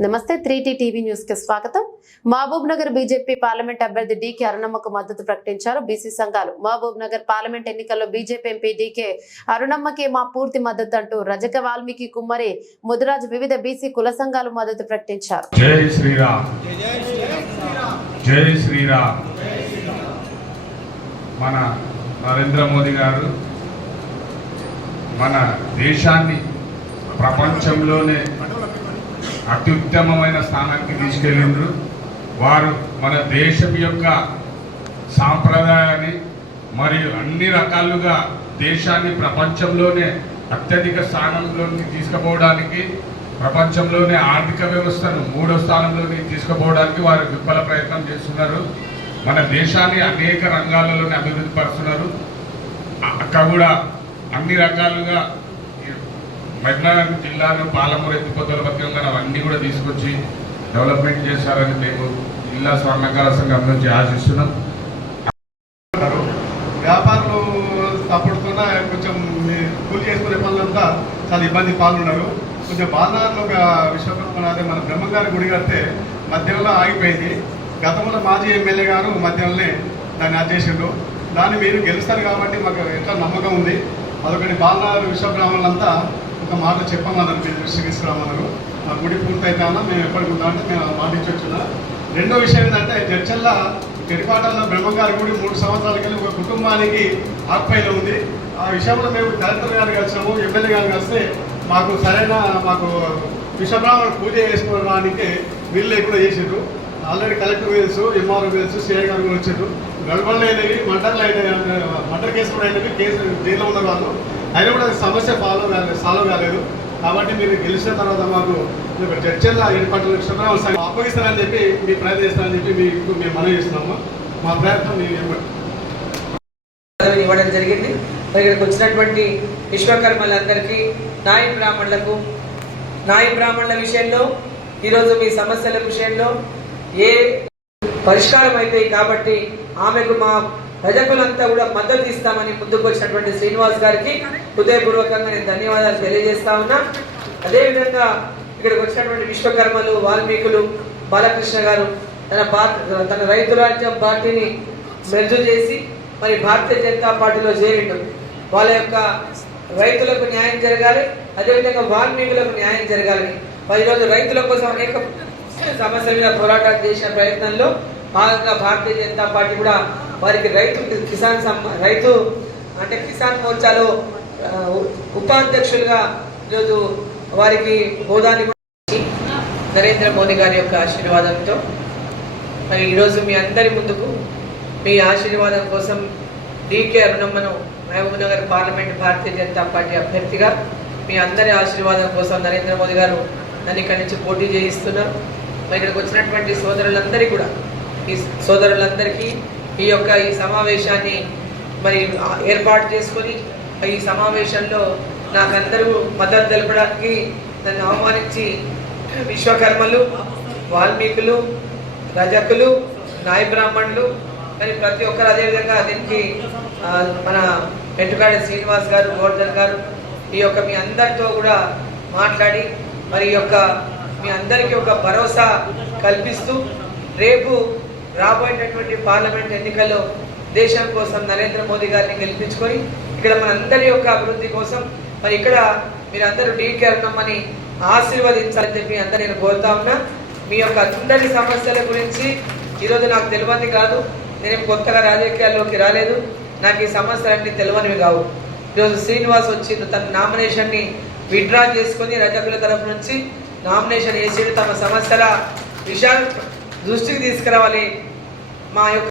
నమస్తే త్రీటీ టీవీ న్యూస్కి స్వాగతం. మహబూబ్ నగర్ బీజేపీ పార్లమెంట్ అభ్యర్థి డీకే అరుణమ్మకు మద్దతు ప్రకటించారు. బీసీ సంఘాలు మహబూబ్ నగర్ పార్లమెంట్ ఎన్నికల్లో బీజేపీ ఎంపీ డీకే అరుణమ్మకే మా పూర్తి మద్దతు అంటూ రజక వాల్మీకి కుమ్మరి ముదిరాజ్ వివిధ బీసీ కుల సంఘాలు మద్దతు ప్రకటించారు. జై శ్రీరామ్. జై శ్రీరామ్. మన నరేంద్ర మోదీ గారు మన దేశాన్ని ప్రపంచంలోనే అత్యుత్తమమైన స్థానానికి తీసుకెళ్ళిండ్రు. వారు మన దేశం యొక్క సాంప్రదాయాన్ని మరియు అన్ని రకాలుగా దేశాన్ని ప్రపంచంలోనే అత్యధిక స్థానంలోకి తీసుకుపోవడానికి ప్రపంచంలోనే ఆర్థిక వ్యవస్థను మూడో స్థానంలోకి తీసుకుపోవడానికి వారు విఫల ప్రయత్నం చేస్తున్నారు. మన దేశాన్ని అనేక రంగాలలోనే అభివృద్ధి పరుస్తున్నారు. అక్కడ కూడా అన్ని రకాలుగా మహిళానగర్ జిల్లాను పాలమూరు ఎత్తిపోతల పథకంగా అవన్నీ కూడా తీసుకొచ్చి డెవలప్మెంట్ చేశారని మేము జిల్లా స్వర్ణకార సంఘం నుంచి ఆశిస్తున్నాం. వ్యాపారులు తప్పుడుతున్న కొంచెం కూలి చేసుకునే పనులంతా చాలా ఇబ్బంది పాల్గొన్నారు కొంచెం బాధారులు ఒక విషయం అదే మన బ్రహ్మగారి గుడి కడితే మధ్యలో ఆగిపోయింది. గతంలో మాజీ ఎమ్మెల్యే గారు మధ్యలోనే దాన్ని ఆచేసిండు దాన్ని మీరు గెలుస్తారు కాబట్టి మాకు ఎంతో నమ్మకం ఉంది. అదొకటి బాలనారు విశ్వబ్రాహ్మణులంతా ఒక మాట చెప్పమన్నారు మీరు దృష్టికి తీసుకురామన్నారు మా గుడి పూర్తయితానా మేము ఎప్పటికి ఉందామంటే మేము ఆ రెండో విషయం ఏంటంటే జడ్చల్ల పెరిపాటల్లో బ్రహ్మగారి గుడి మూడు సంవత్సరాల కింద ఒక కుటుంబానికి ఆక్పైలో ఉంది. ఆ విషయంలో మేము కలెక్టర్ గారు కలిసినాము ఎమ్మెల్యే గారు కలిస్తే మాకు సరైన మాకు విశ్వబ్రాహ్మణ పూజ చేసుకోవడానికి వీళ్ళు లేకుండా చేసిండ్రు. ఆల్రెడీ కలెక్టర్ తెలుసు ఎంఆర్ఓ తెలుసు సిఐ గారు కూడా వచ్చారు. గడబడలు అయినవి మటర్లు అయినవి మటర్ కేసు కూడా అయినవి కేసు జైల్లో ఉన్న వాళ్ళు. అయినా కూడా సమస్య ఫాలో కాలేదు సాల్వ్ కాలేదు. కాబట్టి మీరు గెలిచిన తర్వాత మాకు ఒక చర్చల్లో ఏర్పాట్లు విశ్వబ్రాహ్మణ అప్పగిస్తారని చెప్పి మీ ప్రయత్నం చేస్తారని చెప్పి మీకు మేము మనవి చేస్తున్నాము. మా ప్రయత్నం ఇవ్వడం జరిగింది. మరి ఇక్కడికి వచ్చినటువంటి విశ్వకర్మలందరికీ నాయి బ్రాహ్మణులకు నాయి బ్రాహ్మణుల విషయంలో ఈరోజు మీ సమస్యల విషయంలో ఏ పరిష్కారం అవుతాయి కాబట్టి ఆమెకు మా ప్రజకులంతా కూడా మద్దతు ఇస్తామని ముందుకు వచ్చినటువంటి శ్రీనివాస్ గారికి హృదయపూర్వకంగా నేను ధన్యవాదాలు తెలియజేస్తా ఉన్నా. అదేవిధంగా ఇక్కడికి వచ్చినటువంటి విశ్వకర్మలు వాల్మీకులు బాలకృష్ణ గారు తన భారత తన రైతు రాజ్యం పార్టీని మెరుజు చేసి మరి భారతీయ జనతా పార్టీలో చేరిండు. వాళ్ళ యొక్క రైతులకు న్యాయం జరగాలి అదేవిధంగా వాల్మీకులకు న్యాయం జరగాలని. మరి ఈరోజు రైతుల కోసం అనేక సమస్య మీద పోరాటాలు చేసిన ప్రయత్నంలో భాగంగా భారతీయ జనతా పార్టీ కూడా వారికి రైతు కిసాన్ సమ్ రైతు అంటే కిసాన్ మోర్చాలో ఉపాధ్యక్షులుగా ఈరోజు వారికి హోదాని నరేంద్ర మోదీ గారి యొక్క ఆశీర్వాదంతో మరి ఈరోజు మీ అందరి ముందుకు మీ ఆశీర్వాదం కోసం డీకే అరుణమ్మను Mahabubnagar parliament Bharatiya Janata party అభ్యర్థిగా మీ అందరి ఆశీర్వాదం కోసం నరేంద్ర మోదీ గారు నన్ను ఇక్కడి నుంచి పోటీ చేయిస్తున్నారు. ఇక్కడికి వచ్చినటువంటి సోదరులందరికీ కూడా ఈ సోదరులందరికీ ఈ యొక్క ఈ సమావేశాన్ని మరి ఏర్పాటు చేసుకొని ఈ సమావేశంలో నాకందరూ మద్దతు తెలపడానికి నన్ను ఆహ్వానించి విశ్వకర్మలు వాల్మీకులు రజకులు నాయ బ్రాహ్మణులు మరి ప్రతి ఒక్కరు అదేవిధంగా దీనికి మన పెట్టుకాడి శ్రీనివాస్ గారు గోవర్ధన్ గారు ఈ యొక్క మీ అందరితో కూడా మాట్లాడి మరి ఈ యొక్క మీ అందరికీ ఒక భరోసా కల్పిస్తూ రేపు రాబోయేటటువంటి పార్లమెంట్ ఎన్నికల్లో దేశం కోసం నరేంద్ర మోదీ గారిని గెలిపించుకొని ఇక్కడ మనందరి యొక్క అభివృద్ధి కోసం మరి ఇక్కడ మీరందరూ డీకే అన్నమని ఆశీర్వదించాలని చెప్పి అందరూ నేను కోరుతా ఉన్నా. మీ యొక్క అందరి సమస్యల గురించి ఈరోజు నాకు తెలియని కాదు. నేను కొత్తగా రాజకీయాల్లోకి రాలేదు. నాకు ఈ సమస్యలన్నీ తెలియనివి కావు. ఈరోజు శ్రీనివాస్ వచ్చి తన నామినేషన్ని విత్డ్రా చేసుకొని రజకుల తరఫు నుంచి నామినేషన్ వేసి తమ సమస్యల విషయాలు దృష్టికి తీసుకురావాలి. మా యొక్క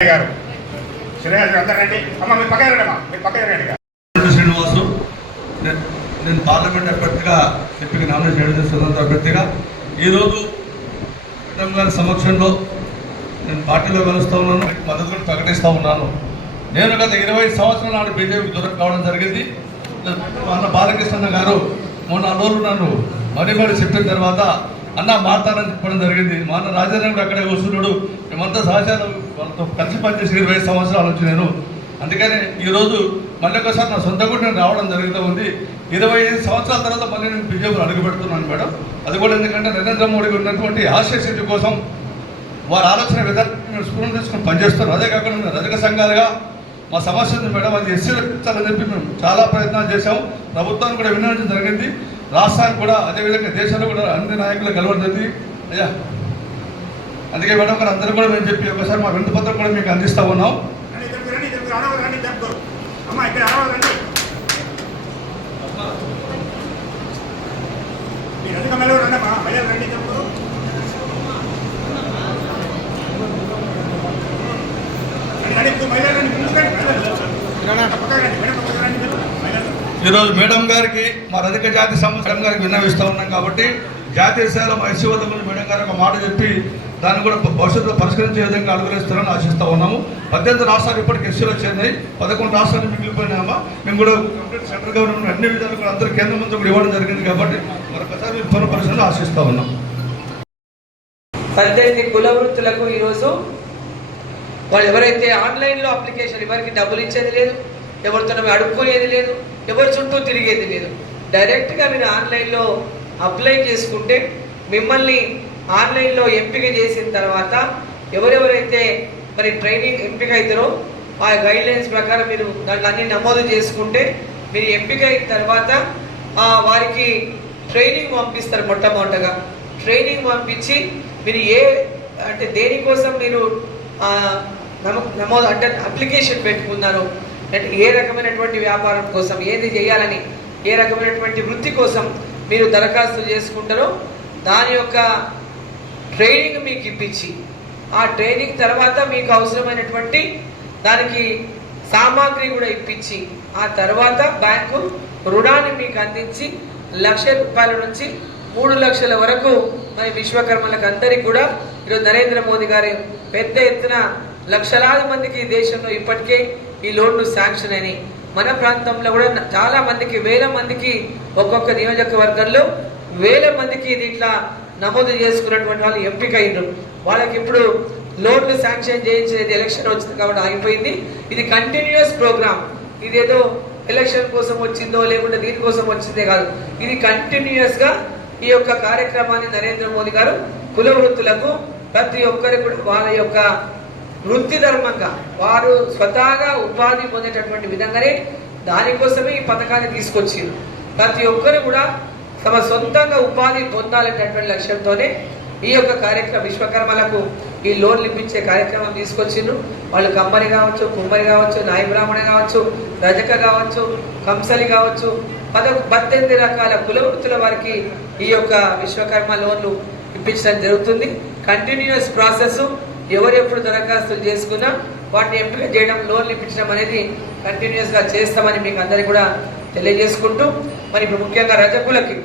గారు శ్రేయస్ అందరూ రండి. అమ్మ మీరు పక్కన రండి అమ్మా. మీరు పక్కన రండి. శ్రీనివాసు నేను నేను పార్లమెంట్ అభ్యర్థిగా ఎంపిక నామినేషన్ చేయడం చేసిన స్వతంత్ర అభ్యర్థిగా ఈరోజు మేడం గారి సమక్షంలో నేను పార్టీలో కలుస్తూ ఉన్నాను. మద్దతు కూడా ప్రకటిస్తూ ఉన్నాను. నేను గత ఇరవై సంవత్సరాల నాడు బీజేపీకి దూరం కావడం జరిగింది. అన్న బాలకృష్ణ గారు మొన్న రోజు నన్ను మరి చెప్పిన తర్వాత అన్న మారుతానని చెప్పడం జరిగింది. మా అన్న రాజేంద్ర కూడా అక్కడే కూర్చున్నాడు. మేమంతా సహచారం వాళ్ళతో కలిసి పనిచేసి ఇరవై సంవత్సరాల వచ్చి నేను అందుకని ఈరోజు మళ్ళీ ఒకసారి నా సొంత కూడా నేను రావడం జరుగుతూ ఉంది. ఇరవై ఐదు సంవత్సరాల తర్వాత మళ్ళీ నేను బీజేపీలో అడుగుపెడుతున్నాను మేడం. అది కూడా ఎందుకంటే నరేంద్ర మోడీ ఉన్నటువంటి ఆశయ సిద్ధి కోసం వారి ఆలోచన విధానం స్ఫూర్తి తీసుకుని పనిచేస్తున్నాం అదే కాకుండా మేము రజక సంఘాలుగా మా సమస్య ఉంది మేడం. అది ఎస్సీలకు ఇచ్చాలని చెప్పి మేము చాలా ప్రయత్నాలు చేశాం ప్రభుత్వాన్ని కూడా వినడం జరిగింది. రాష్ట్రానికి కూడా అదేవిధంగా దేశంలో కూడా అన్ని నాయకులు కలవడం జరిగింది. అయ్యా అందుకే మేడం గారు అందరూ కూడా మేము చెప్పి ఒకసారి మా వినతి పత్రం కూడా మీకు అందిస్తా ఉన్నాం. మీరు. మీరు ఈరోజు మేడం గారికి మా రజక జాతి సంస్థ గారికి విన్నవిస్తూ ఉన్నాం కాబట్టి జాతీయ స్థాయిలో మా ఎస్సీ వద్ద గురించి మేడం గారు ఒక మాట చెప్పి దాన్ని కూడా భవిష్యత్తులో పరిష్కరించే విధంగా అడుగులేస్తారని ఆశిస్తూ ఉన్నాము. పద్దెనిమిది రాష్ట్రాలు ఇప్పటికి ఎస్సీలో చేరినాయి. పదకొండు రాష్ట్రాలు మిగిలిపోయినామా మేము కూడా కంప్లీట్ సెంట్రల్ గవర్నమెంట్ అన్ని విధాలు కూడా అందరూ కేంద్ర మంత్రి కూడా ఇవ్వడం జరిగింది కాబట్టి మరొకసారి మీరు పునఃపరిశీలన ఆశిస్తూ ఉన్నాం. పద్దెనిమిది కుల వృత్తులకు ఈరోజు వాళ్ళు ఎవరైతే ఆన్లైన్లో అప్లికేషన్ ఎవరికి డబ్బులు ఇచ్చేది లేదు ఎవరితో అడుక్కునేది లేదు ఎవరి చుట్టూ తిరిగేది లేదు. డైరెక్ట్గా మీరు ఆన్లైన్లో అప్లై చేసుకుంటే మిమ్మల్ని ఆన్లైన్లో ఎంపిక చేసిన తర్వాత ఎవరెవరైతే మరి ట్రైనింగ్ ఎంపిక అవుతారో ఆ గైడ్ లైన్స్ ప్రకారం మీరు దాంట్లో అన్ని నమోదు చేసుకుంటే మీరు ఎంపిక అయిన తర్వాత వారికి ట్రైనింగ్ పంపిస్తారు మొట్టమొదటగా. ట్రైనింగ్ పంపించి మీరు ఏ అంటే దేనికోసం మీరు నమో నమోదు అంటే అప్లికేషన్ పెట్టుకున్నారు అంటే ఏ రకమైనటువంటి వ్యాపారం కోసం ఏది చేయాలని ఏ రకమైనటువంటి వృత్తి కోసం మీరు దరఖాస్తు చేసుకుంటారో దాని యొక్క ట్రైనింగ్ మీకు ఇప్పించి ఆ ట్రైనింగ్ తర్వాత మీకు అవసరమైనటువంటి దానికి సామాగ్రి కూడా ఇప్పించి ఆ తర్వాత బ్యాంకు రుణాన్ని మీకు అందించి లక్ష రూపాయల నుంచి మూడు లక్షల వరకు మరి విశ్వకర్మలకు అందరికీ కూడా ఈరోజు నరేంద్ర మోదీ గారు పెద్ద ఎత్తున లక్షలాది మందికి ఈ దేశంలో ఇప్పటికే ఈ లోన్లు శాంక్షన్ అయినాయి. మన ప్రాంతంలో కూడా చాలా మందికి వేల మందికి ఒక్కొక్క నియోజకవర్గంలో వేల మందికి దీంట్లో నమోదు చేసుకున్నటువంటి వాళ్ళు ఎంపిక అయ్యారు వాళ్ళకి ఇప్పుడు లోన్లు శాంక్షన్ చేయించేది ఎలక్షన్ వచ్చింది కాబట్టి ఆగిపోయింది. ఇది కంటిన్యూస్ ప్రోగ్రామ్ ఇదేదో ఎలక్షన్ కోసం వచ్చిందో లేకుంటే దీనికోసం వచ్చిందే కాదు. ఇది కంటిన్యూస్గా ఈ యొక్క కార్యక్రమాన్ని నరేంద్ర మోదీ గారు కుల వృత్తులకు ప్రతి ఒక్కరికి కూడా వాళ్ళ యొక్క వృత్తి ధర్మంగా వారు స్వతహాగా ఉపాధి పొందేటటువంటి విధంగానే దానికోసమే ఈ పథకాన్ని తీసుకొచ్చింది ప్రతి ఒక్కరు కూడా తమ సొంతంగా ఉపాధి పొందాలనేటటువంటి లక్ష్యంతోనే ఈ యొక్క కార్యక్రమం విశ్వకర్మలకు ఈ లోన్లు ఇప్పించే కార్యక్రమం తీసుకొచ్చిండ్రు. వాళ్ళు కమ్మరి కావచ్చు కుమ్మరి కావచ్చు నాయ బ్రాహ్మణ కావచ్చు రజక కావచ్చు కంసలి కావచ్చు పద పద్దెనిమిది రకాల కులవృత్తుల వారికి ఈ యొక్క విశ్వకర్మ లోన్లు ఇప్పించడం జరుగుతుంది. కంటిన్యూస్ ప్రాసెస్ ఎవరెప్పుడు దరఖాస్తులు చేసుకున్నా వాటిని ఎంపిక చేయడం లోన్లు ఇప్పించడం అనేది కంటిన్యూస్గా చేస్తామని మీకు అందరికీ కూడా తెలియజేసుకుంటూ మరి ఇప్పుడు ముఖ్యంగా రజకులకి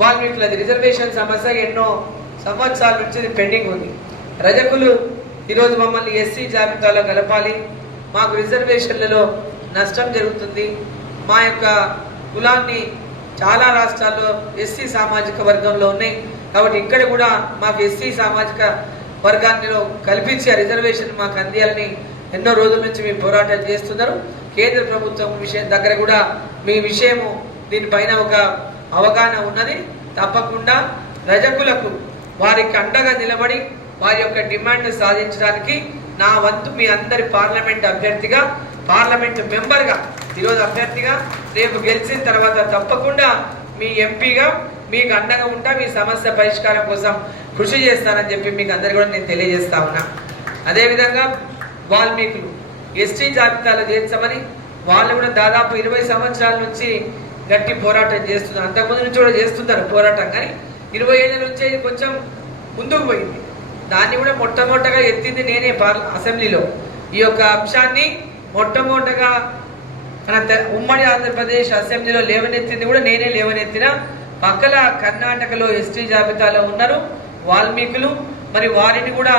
వాల్మీకులది రిజర్వేషన్ సమస్య ఎన్నో సంవత్సరాల నుంచి పెండింగ్ ఉంది. రజకులు ఈరోజు మమ్మల్ని ఎస్సీ జాబితాలో కలపాలి. మాకు రిజర్వేషన్లలో నష్టం జరుగుతుంది. మా యొక్క కులాన్ని చాలా రాష్ట్రాల్లో ఎస్సీ సామాజిక వర్గంలో ఉన్నాయి. కాబట్టి ఇక్కడ కూడా మాకు ఎస్సీ సామాజిక వర్గాన్ని కల్పించి ఆ రిజర్వేషన్ మాకు అందియాలని ఎన్నో రోజుల నుంచి మీ పోరాటం చేస్తున్నారు. కేంద్ర ప్రభుత్వం విషయం దగ్గర కూడా మీ విషయము దీనిపైన ఒక అవగాహన ఉన్నది. తప్పకుండా రజకులకు వారికి అండగా నిలబడి వారి యొక్క డిమాండ్ సాధించడానికి నా వంతు మీ అందరి పార్లమెంట్ అభ్యర్థిగా పార్లమెంట్ మెంబర్గా ఈరోజు అభ్యర్థిగా రేపు గెలిచిన తర్వాత తప్పకుండా మీ ఎంపీగా మీకు అండగా ఉంటా మీ సమస్య పరిష్కారం కోసం కృషి చేస్తానని చెప్పి మీకు అందరు కూడా నేను తెలియజేస్తా ఉన్నా. అదేవిధంగా వాల్మీకులు. ఎస్టీ జాబితాలో చేర్చమని వాళ్ళు కూడా దాదాపు ఇరవై సంవత్సరాల నుంచి గట్టి పోరాటం చేస్తున్నారు. అంతకుముందు నుంచి కూడా చేస్తున్నారు పోరాటం. కానీ ఇరవై ఏళ్ళ నుంచి కొంచెం ముందుకు పోయింది. దాన్ని కూడా మొట్టమొదటగా ఎత్తింది నేనే అసెంబ్లీలో. ఈ యొక్క అంశాన్ని మొట్టమొదటగా మన ఉమ్మడి ఆంధ్రప్రదేశ్ అసెంబ్లీలో లేవనెత్తింది కూడా నేనే లేవనెత్తిన పక్కల కర్ణాటకలో ఎస్టీ జాబితాలో ఉన్నారు వాల్మీకులు. మరి వారిని కూడా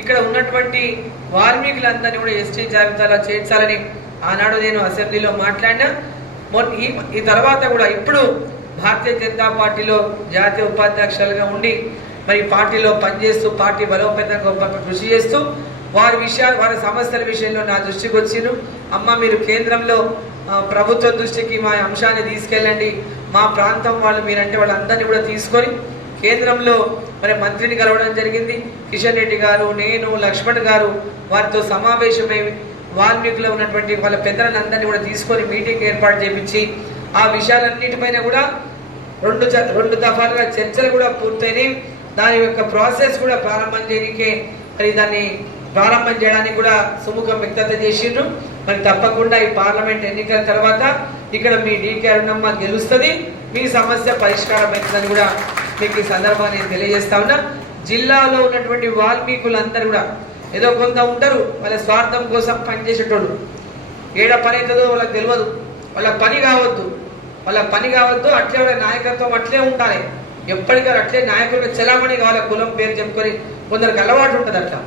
ఇక్కడ ఉన్నటువంటి వాల్మీకులందరినీ కూడా ఎస్టీ జాబితాలో చేర్చాలని ఆనాడు నేను అసెంబ్లీలో మాట్లాడినా. ఈ ఈ తర్వాత కూడా ఇప్పుడు భారతీయ జనతా పార్టీలో జాతీయ ఉపాధ్యక్షులుగా ఉండి మరి పార్టీలో పనిచేస్తూ పార్టీ బలోపేతం గొప్ప కృషి చేస్తూ వారి విషయాలు వారి సమస్యల విషయంలో నా దృష్టికి వచ్చిను అమ్మ మీరు కేంద్రంలో ప్రభుత్వ దృష్టికి మా అంశాన్ని తీసుకెళ్ళండి. మా ప్రాంతం వాళ్ళు మీరంటే వాళ్ళందరినీ కూడా తీసుకొని కేంద్రంలో మరి మంత్రిని కలవడం జరిగింది. కిషన్ రెడ్డి గారు నేను లక్ష్మణ్ గారు వారితో సమావేశమై వాల్మీకిలో ఉన్నటువంటి వాళ్ళ పెద్దలందరినీ కూడా తీసుకొని మీటింగ్ ఏర్పాటు చేయించి ఆ విషయాలన్నిటిపైన కూడా రెండు చ- రెండు దఫాలుగా చర్చలు కూడా పూర్తయినాయి. దాని యొక్క ప్రాసెస్ కూడా ప్రారంభం చేయడానికే మరి దాన్ని ప్రారంభం చేయడానికి కూడా సుముఖం వ్యక్తత చేసిండ్రు. మరి తప్పకుండా ఈ పార్లమెంట్ ఎన్నికల తర్వాత ఇక్కడ మీ డీకే అరుణమ్మ గెలుస్తుంది. మీ సమస్య పరిష్కారం అవుతుందని కూడా మీకు ఈ సందర్భాన్ని నేను తెలియజేస్తా ఉన్నా జిల్లాలో ఉన్నటువంటి వాల్మీకులందరూ కూడా ఏదో కొంత ఉంటారు వాళ్ళ స్వార్థం కోసం పనిచేసేటోళ్ళు. ఏడ పని అవుతుందో వాళ్ళకి తెలియదు వాళ్ళ పని కావద్దు. వాళ్ళ పని కావద్దు అట్లే వాళ్ళ నాయకత్వం అట్లే ఉండాలి. ఎప్పటికైనా అట్లే నాయకులకు చెలామణి కావాలి కులం పేరు చెప్పుకొని. కొందరికి అలవాటు ఉంటుంది అట్లా.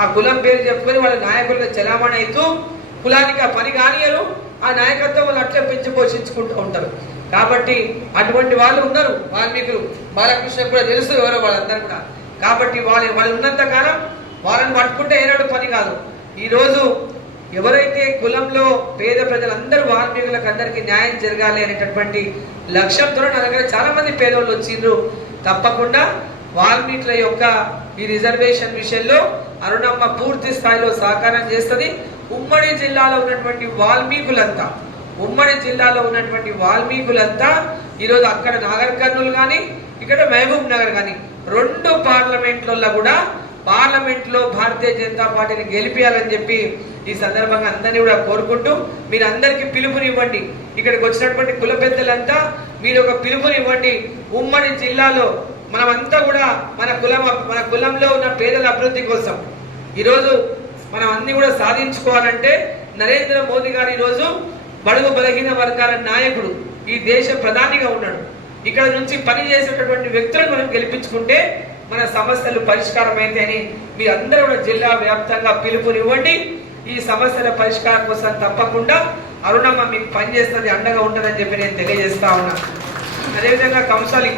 ఆ కులం పేరు చెప్పుకొని వాళ్ళ నాయకులకు చెలామణి అవుతూ కులానికి ఆ పని కానియరు ఆ నాయకత్వం వాళ్ళు అట్లే పెంచి పోషించుకుంటూ ఉంటారు. కాబట్టి అటువంటి వాళ్ళు ఉన్నారు. వాల్మీకులు బాలకృష్ణ కూడా తెలుసు ఎవరో వాళ్ళందరూ కూడా. కాబట్టి వాళ్ళు వాళ్ళు ఉన్నంత కాలం వాళ్ళని పట్టుకుంటే ఏనాడు పని కాదు. ఈరోజు ఎవరైతే కులంలో పేద ప్రజలందరూ వాల్మీకులకు అందరికీ న్యాయం జరగాలి అనేటటువంటి లక్ష్యంతో నా దగ్గర చాలా మంది పేదోళ్ళు వచ్చిండ్రు. తప్పకుండా వాల్మీకుల యొక్క ఈ రిజర్వేషన్ విషయంలో అరుణమ్మ పూర్తి స్థాయిలో సహకారం చేస్తుంది. ఉమ్మడి జిల్లాలో ఉన్నటువంటి వాల్మీకులంతా ఉమ్మడి జిల్లాలో ఉన్నటువంటి వాల్మీకులంతా ఈరోజు అక్కడ నాగర్ కర్నూలు కానీ ఇక్కడ మహబూబ్ నగర్ కానీ రెండు పార్లమెంట్లలో కూడా పార్లమెంట్లో భారతీయ జనతా పార్టీని గెలిపించాలని చెప్పి ఈ సందర్భంగా అందరినీ కూడా కోరుకుంటూ మీరు అందరికీ పిలుపునివ్వండి. ఇక్కడికి వచ్చినటువంటి కుల పెద్దలంతా మీరు ఒక పిలుపునివ్వండి. ఉమ్మడి జిల్లాలో మనమంతా కూడా మన కులం మన కులంలో ఉన్న పేదల అభివృద్ధి కోసం ఈరోజు మనం అన్ని కూడా సాధించుకోవాలంటే నరేంద్ర మోదీ గారు ఈరోజు బడుగు బలహీన వర్గాల నాయకుడు ఈ దేశ ప్రధానిగా ఉన్నాడు. ఇక్కడ నుంచి పని చేసేటటువంటి వ్యక్తులను మనం గెలిపించుకుంటే మన సమస్యలు పరిష్కారం అవుతాయని మీ అందరూ కూడా జిల్లా వ్యాప్తంగా పిలుపునివ్వండి. ఈ సమస్యల పరిష్కారం కోసం తప్పకుండా అరుణమ్మ మీకు పనిచేస్తుంది అండగా ఉంటుందని చెప్పి నేను తెలియజేస్తా ఉన్నా. అదేవిధంగా కంసాలి